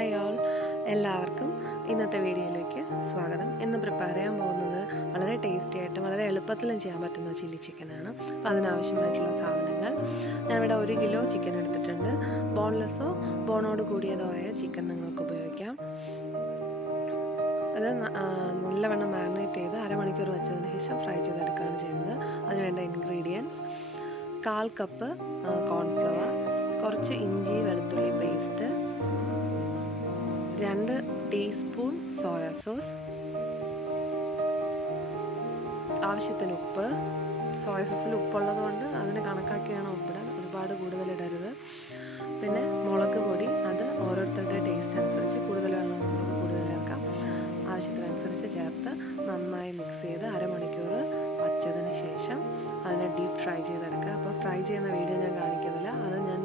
Hi all, എല്ലാവർക്കും ഇന്നത്തെ വീഡിയോയിലേക്ക് സ്വാഗതം. ഇന്ന് പ്രിപ്പയർ ചെയ്യാൻ പോകുന്നത് വളരെ ടേസ്റ്റി ആയിട്ടും വളരെ എളുപ്പത്തിലും ചെയ്യാൻ പറ്റുന്ന ചില്ലി ചിക്കനാണ്. അപ്പോൾ അതിനാവശ്യമായിട്ടുള്ള സാധനങ്ങൾ ഞാനിവിടെ 1 കിലോ ചിക്കൻ എടുത്തിട്ടുണ്ട്. ബോൺലെസ്സോ ബോണോട് കൂടിയതോ ആയ ചിക്കൻ നിങ്ങൾക്ക് ഉപയോഗിക്കാം. അത് നല്ലവണ്ണം മാരിനേറ്റ് ചെയ്ത് അരമണിക്കൂർ വെച്ചതിന് ശേഷം ഫ്രൈ ചെയ്തെടുക്കുകയാണ് ചെയ്യുന്നത്. അതിനുവേണ്ട ഇൻഗ്രീഡിയൻസ്: 1/4 കപ്പ് കോൺഫ്ലവർ, കുറച്ച് ഇഞ്ചി വെളുത്തുള്ളി പേസ്റ്റ്, 2 ടീസ്പൂൺ സോയ സോസ്, ആവശ്യത്തിന് ഉപ്പ്. സോയ സോസിൽ ഉപ്പുള്ളത് കൊണ്ട് അതിന് കണക്കാക്കി വേണം ഉപ്പിടാൻ, ഒരുപാട് കൂടുതലിടരുത്. പിന്നെ മുളക് പൊടി, അത് ഓരോരുത്തരുടെ ടേസ്റ്റ് അനുസരിച്ച് കൂടുതൽ വേണമെന്നുള്ളത് കൂടുതൽ ചേർക്കാം. ആവശ്യത്തിനനുസരിച്ച് ചേർത്ത് നന്നായി മിക്സ് ചെയ്ത് അരമണിക്കൂർ വച്ചതിന് ശേഷം അതിനെ ഡീപ്പ് ഫ്രൈ ചെയ്തെടുക്കുക. അപ്പോൾ ഫ്രൈ ചെയ്യുന്ന വീഡിയോ ഞാൻ കാണിക്കുന്നില്ല, അത് ഞാൻ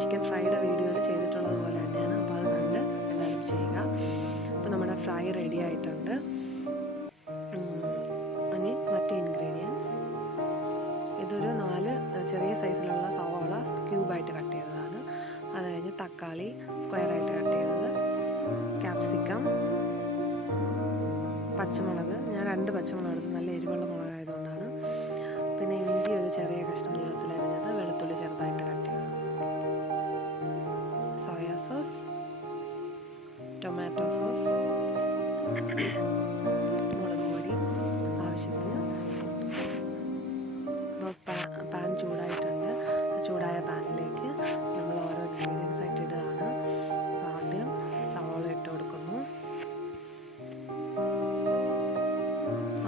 ചിക്കൻ ഫ്രൈയുടെ വീഡിയോയിൽ ചെയ്തിട്ടുള്ളത് പോലെ തന്നെയാണ്. അപ്പോൾ അത് കണ്ട് എല്ലാവരും ചെയ്യുക. അപ്പോൾ നമ്മുടെ ഫ്രൈ റെഡി ആയിട്ടുണ്ട്. ഇനി മറ്റ് ഇൻഗ്രീഡിയൻസ്: ഇതൊരു 4 ചെറിയ സൈസിലുള്ള സവാള ക്യൂബായിട്ട് കട്ട് ചെയ്തതാണ്. അത് കഴിഞ്ഞ് തക്കാളി സ്ക്വയറായിട്ട് കട്ട് ചെയ്തത്, ക്യാപ്സിക്കം, പച്ചമുളക്, ഞാൻ 2 പച്ചമുളക് എടുത്ത്, നല്ല എരിവുള്ള മുളകായതുകൊണ്ടാണ്. പിന്നെ ഇഞ്ചി ഒരു ചെറിയ കഷ്ണം നീളത്തിൽ അരിഞ്ഞത്, വെളുത്തുള്ളി ചെറുതായിട്ട് കട്ട് ചെയ്തത്, സോയ സോസ്, ടൊമാറ്റോ സോസ്, മുളക് പൊടി, ആവശ്യത്തിന്. പാൻ ചൂടായിട്ടുണ്ട്. ചൂടായ പാനിലേക്ക് നമ്മൾ ഓരോ ഇൻഗ്രീഡിയൻസ് ആയിട്ട് ഇടുകയാണ്. ആദ്യം സവാള ഇട്ട് കൊടുക്കുന്നു.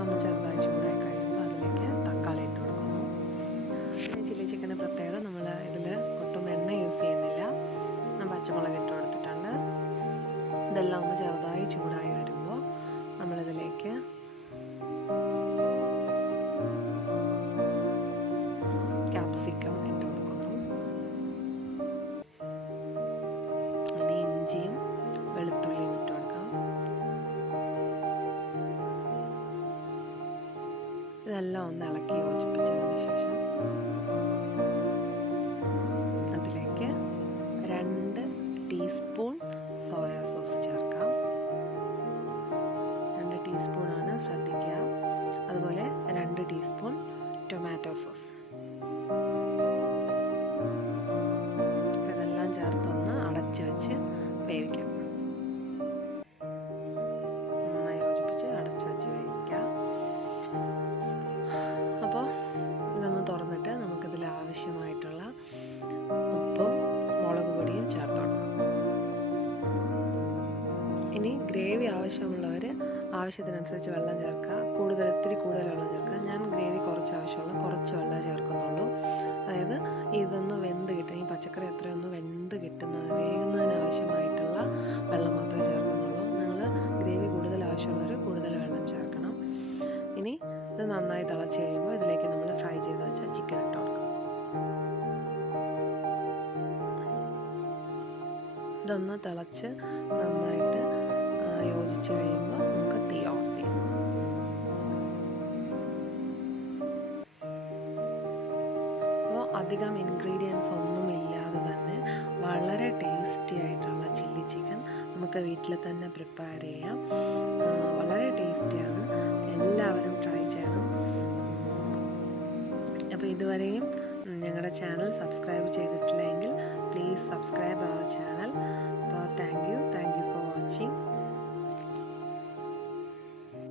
ഒന്ന് ചെറുതായി ചൂടായി കഴിയുമ്പോൾ അതിലേക്ക് തക്കാളി ഇട്ട് കൊടുക്കുന്നു. പിന്നെ ചില്ലി ചിക്കൻ്റെ പ്രത്യേകത, നമ്മൾ ഇതിൽ ഒട്ടും എണ്ണ യൂസ് ചെയ്യുന്നില്ല. പച്ചമുളക് ഇട്ട് കൊടുത്തിട്ടുണ്ട്. ഇതെല്ലാം ഒന്ന് ചെറുതായി ചൂടായി വരുമ്പോൾ നമ്മളിതിലേക്ക് ക്യാപ്സിക്കം ഇട്ട് കൊടുക്കുന്നു. ഇനി ഇഞ്ചിയും വെളുത്തുള്ളിയും ഇട്ട് കൊടുക്കാം. ഇതെല്ലാം ഒന്ന് ഇളക്കി യോജിപ്പിച്ചതിന് ശേഷം അതിലേക്ക് 2 ടീസ്പൂൺ സോയ സോസ് ചേർക്കാം. 2 ടീസ്പൂണാണ്, ശ്രദ്ധിക്കുക. അതുപോലെ 2 ടീസ്പൂൺ ടൊമാറ്റോ സോസ്. അപ്പോൾ ഇതെല്ലാം ചേർത്തൊന്ന് അടച്ച് വെച്ച് വേവിക്കാം. നന്നായി യോജിപ്പിച്ച് അടച്ച് വെച്ച് വേവിക്കാം. അപ്പോൾ ഇതൊന്ന് തുറന്നിട്ട് നമുക്കിതിൽ ആവശ്യമായിട്ടുള്ള ഉപ്പും മുളക് പൊടിയും ചേർത്ത് കൊടുക്കാം. ഇനി ഗ്രേവി ആവശ്യമുള്ളവർ ആവശ്യത്തിനനുസരിച്ച് വെള്ളം ചേർക്കുക. ഇത്തിരി കൂടുതൽ വെള്ളം ചേർക്കുക. ഞാൻ ഗ്രേവി കുറച്ച് ആവശ്യമുള്ള കുറച്ച് വെള്ളം ചേർക്കുന്നുള്ളൂ. അതായത് ഇതൊന്ന് വെന്ത് കിട്ടും, ഈ പച്ചക്കറി എത്രയൊന്ന് വെന്ത് വേകുന്നതിന് ആവശ്യമായിട്ടുള്ള വെള്ളം മാത്രമേ ചേർക്കുന്നുള്ളൂ. നിങ്ങൾ ഗ്രേവി കൂടുതൽ ആവശ്യമുള്ളവർ കൂടുതൽ വെള്ളം ചേർക്കണം. ഇനി ഇത് നന്നായി തിളച്ച് കഴിയുമ്പോൾ ഇതിലേക്ക് നമ്മൾ ഫ്രൈ ചെയ്ത് വെച്ച ചിക്കൻ ഇട്ട് കൊടുക്കാം. ഇതൊന്ന് തിളച്ച് നന്നായിട്ട് യോജിച്ച് കഴിയുമ്പോൾ നമുക്ക് തീ ഓഫ് ചെയ്യാം. അപ്പോൾ അധികം ഇൻഗ്രീഡിയൻസ് ഒന്നുമില്ലാതെ തന്നെ വളരെ ടേസ്റ്റി ആയിട്ടുള്ള ചില്ലി ചിക്കൻ നമുക്ക് വീട്ടിൽ തന്നെ പ്രിപ്പയർ ചെയ്യാം. വളരെ ടേസ്റ്റിയാണ്, എല്ലാവരും ട്രൈ ചെയ്യണം. അപ്പോൾ ഇതുവരെയും ഞങ്ങളുടെ ചാനൽ സബ്സ്ക്രൈബ് ചെയ്തിട്ടില്ല